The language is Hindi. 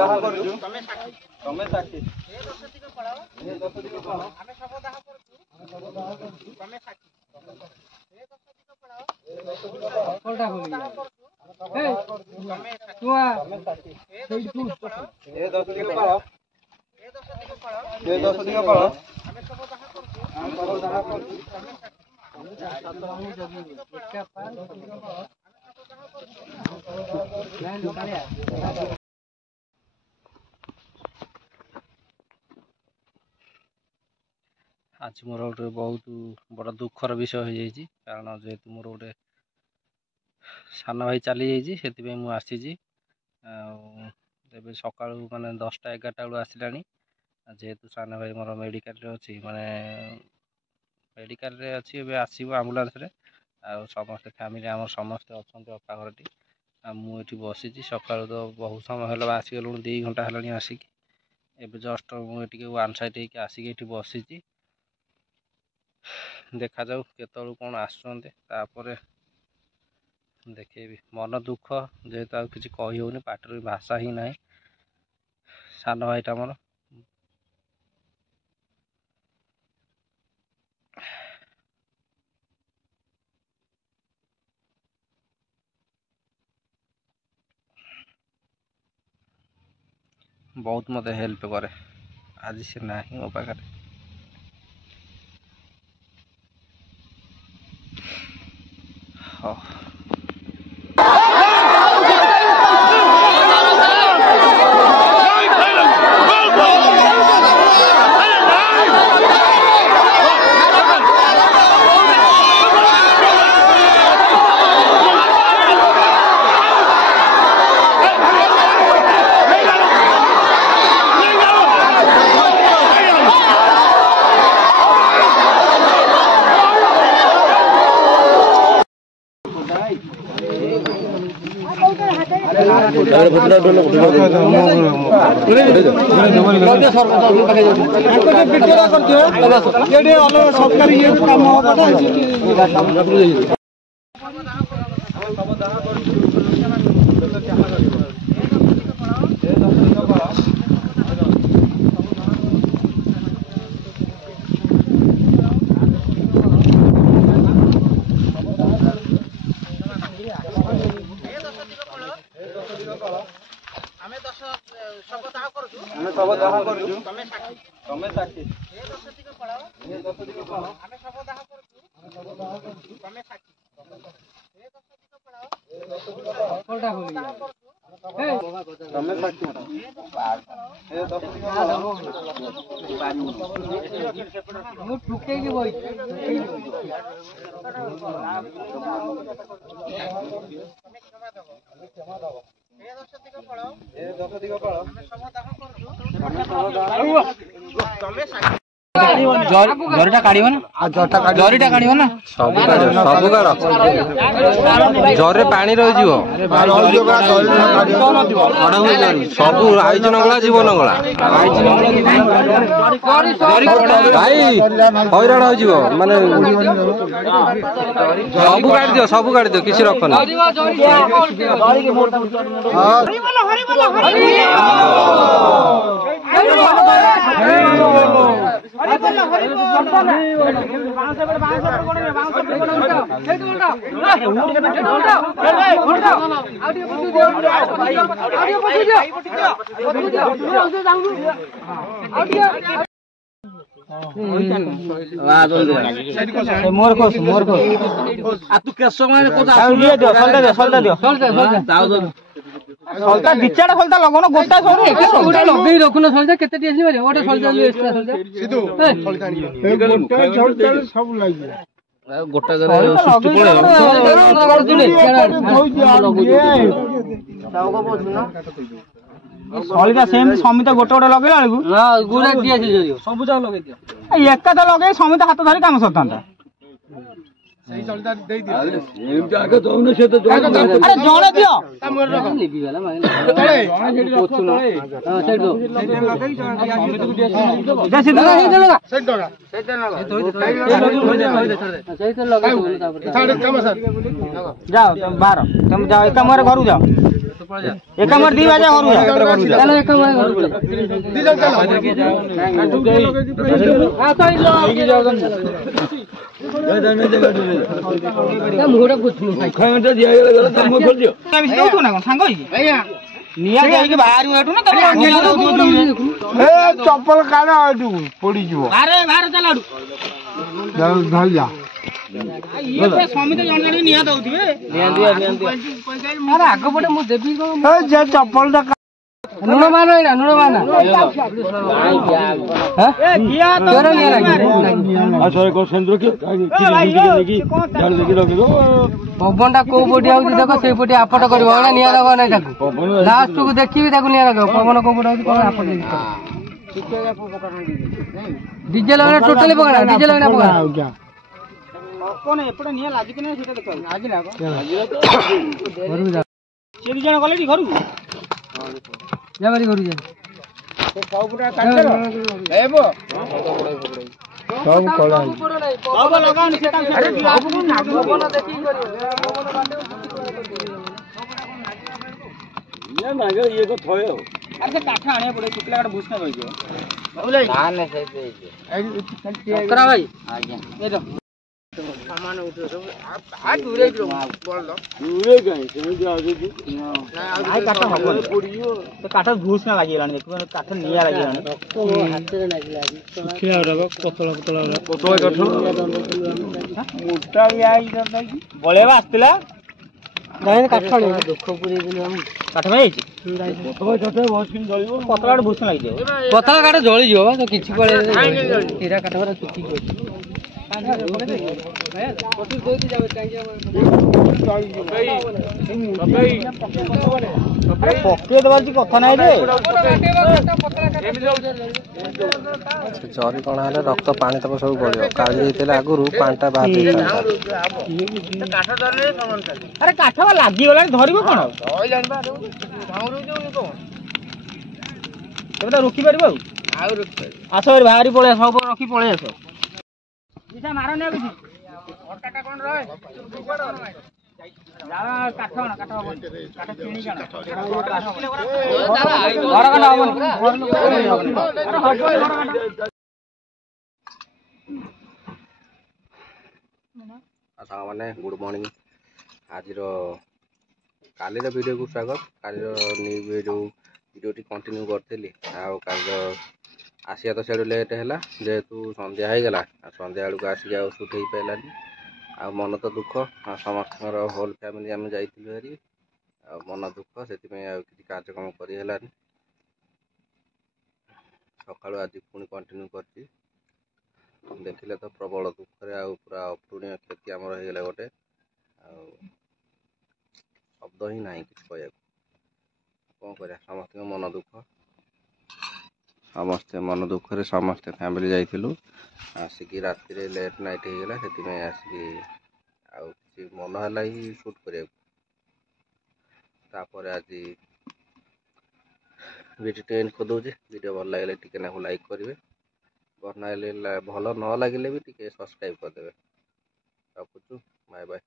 दाह करजु तमे साक्षी ए दशटी को पळाओ आमे सब दाह करजु तमे साक्षी ए दशटी को पळाओ कोलटा होली ए तमे तुआ ए दशटी को पळाओ ए दशटी को पळाओ ए दशटी को पळाओ आमे सब दाह करजु तमे साक्षी आज मोर गोटे बहुत बड़ दुखर विषय हो जाइए कारण जेहेतु मोर गोटे सान भाई चली जाइए मुझे सका माने 10टा 11टा बेलू आसला जेहेतु सान भाई मोर मेडिकल अच्छी माने मेडिकल अच्छी आसो आम्बुलांस समस्त फैमिली आम समस्ते अच्छा अपा घरटी मुझे बसी सका तो बहुत समय है आसीगलु 2 घंटा है आसिक एवं जस्ट मुझे वन साइड आसिक बसी देखा जाऊ केतु कौन आसपर देखेबी मन दुख जेहेतु आ कि कही पाटर भाषा ही ना सान भाईटा मोर बहुत मत हेल्प करे आज से ना मो पाखे हाँ सब दाह करजु तमे साक्षी ए दशटी को पळाओ आमे सब दाह करजु तमे साक्षी ए दशटी को पळाओ कोलटा होली ए तमे साक्षी ए दशटी को पळाओ मु ठुके की बोई क्षमा दबो ए दशटी को पळाओ आमे सब दाह करजु तमे साक्षी जरीटा काढ़ जरीटा काढ़ ना सब जरे पानी रही सब आईज नंगला जीव नंगला भाई हईराण हो माने सब काढ़ दियो किसी रखना मोर खोस तू केसो माने सलता बिचाड़ा सलता लगनो गोटा सरो गोटा लगई रखनो सलता केते टी आसी बारे गोटा सलता एक्स्ट्रा सलता सिधु सलता गोटा सलता सब लागि गोटा करे सुष्टि पळे सलिता सेम समित गोटे गोटे लगेला बेलू हां गुरा टी आसी जरियो सब जा लगई दियो एका तो लगे समित हाथ धरि काम सरतांता सही सलिता दे दियो एम जाके जोने से तो अरे जोने दियो मोर रख लिबी वाला माने तळे पोछु ना हां साइड दो समित को दिया जैसे लगा हे लगा साइड दो साइड लगा सही तो लगा तापर काम सर जाओ तुम बाहर तुम जाओ एक कमरे घर जाओ एक मर दी बाजा घर चलो एक मर घर दी चल हां तो लो की जाओ ना मुहरा कुछ नहीं खाए में तो दिया गेला तो मुंह खोल दियो दो तो ना सांग भैया निया जाई के बाहर हेटू ना तमे आगे ला दो ए चप्पल काढा हेटू पड़ी जीवो अरे बाहर चल हेटू धल जा ये पे समिति जण जण निया दउथिबे निया अरे आगो पटे मु देबी को ए जे चप्पल दा नुनो मानो एना नुनो माना हां ए दिया तो तोरा निया लागी आ सरे को सेंद्र की की जान देखि रखि दो पवनटा को पोटी आउती देखो सेई पोटी आपट करबो ना निया लगो नै ताकू लास्ट को देखिबी ताकू निया लगो पवन को पोटी आउती कोन आपट देखि ठीक है डीजे लगना टोटली पकड़ा डीजे लगना पकड़ा कोन एपटे निया लागी कि नै सेटा देखो लागी लागो घर जा से दी जण गले दी घर जा बारी घर जा तो 100 फुटा काटलो एबो सब कोला सब लगान सेटा अरे पवन देखि करियो पवन बाटे ये मागे ये को थयो अरे से काठा आने पड़े शुक्ला काट भूसना रहि जो बोले ना ने से करा भाई आज्ञा ए दो सामान उठो सब आ दूरे जो बोल दो दूरे गई से जा आगे की आई काटा हबो पड़ियो तो काटा घूस ना लागि लानी देखो काटा निया लागि लानी तो हाथ रे लागि लागी खिया रगो पतला पतला पतला काठो मोटा आई दई बळेवा आस्तिला गाय काठा ले दुख पुरी दिन हम काठ में आइछि पतला काठे बहुत किन जळियो पतला काट भूस ना लागि पतला काट जळि जियो तो किछि पळे हीरा काठ वाला सुकी गयो पके दबार कथा ना जरी कण है रक्त पानी तक सब गलियो काली आगुरु पांटा बाहर अरे काठ लागी गला धरिबो कोन रोकी पार आस बाहरी पड़े सब रखी पड़े आस इसा मारो ने बिजी अटाटा कोन रहे जारा काठ ना काठ चिनी काना घर काना होबन अरे हबो माने गुड मॉर्निंग आज काली वीडियो को स्वागत काली वीडियोटी कंटिन्यू करथिली आ काली आसिया तो सेडू लेट है जेहेतु संध्या हो गला संध्या बेलू आसिक सुट हो पारानी आ मन तो दुख समस्त होल फैमिली आम जाइलु हेरी मन दुख से किसी कार्यक्रम करलानी सका आज पुणी कंटिन्यू कर देखिले तो प्रबल दुखरे पूरा अपूरणीय क्षति आमर हो गोटे शब्द ही ना कि कह कौन कर समस्त मन दुख समस्ते मन दुखरे समस्ते फैमिली जाइलु आसिक राति लेट नाइट हो गला से आसिक आसी मन है ही शूट कर आज वीडियो एंड कर दूसरी वीडियो भल लगे टी लाइक करेंगे भल न लगे भी टी सब्सक्राइब करदे रखुचु बाय बाय।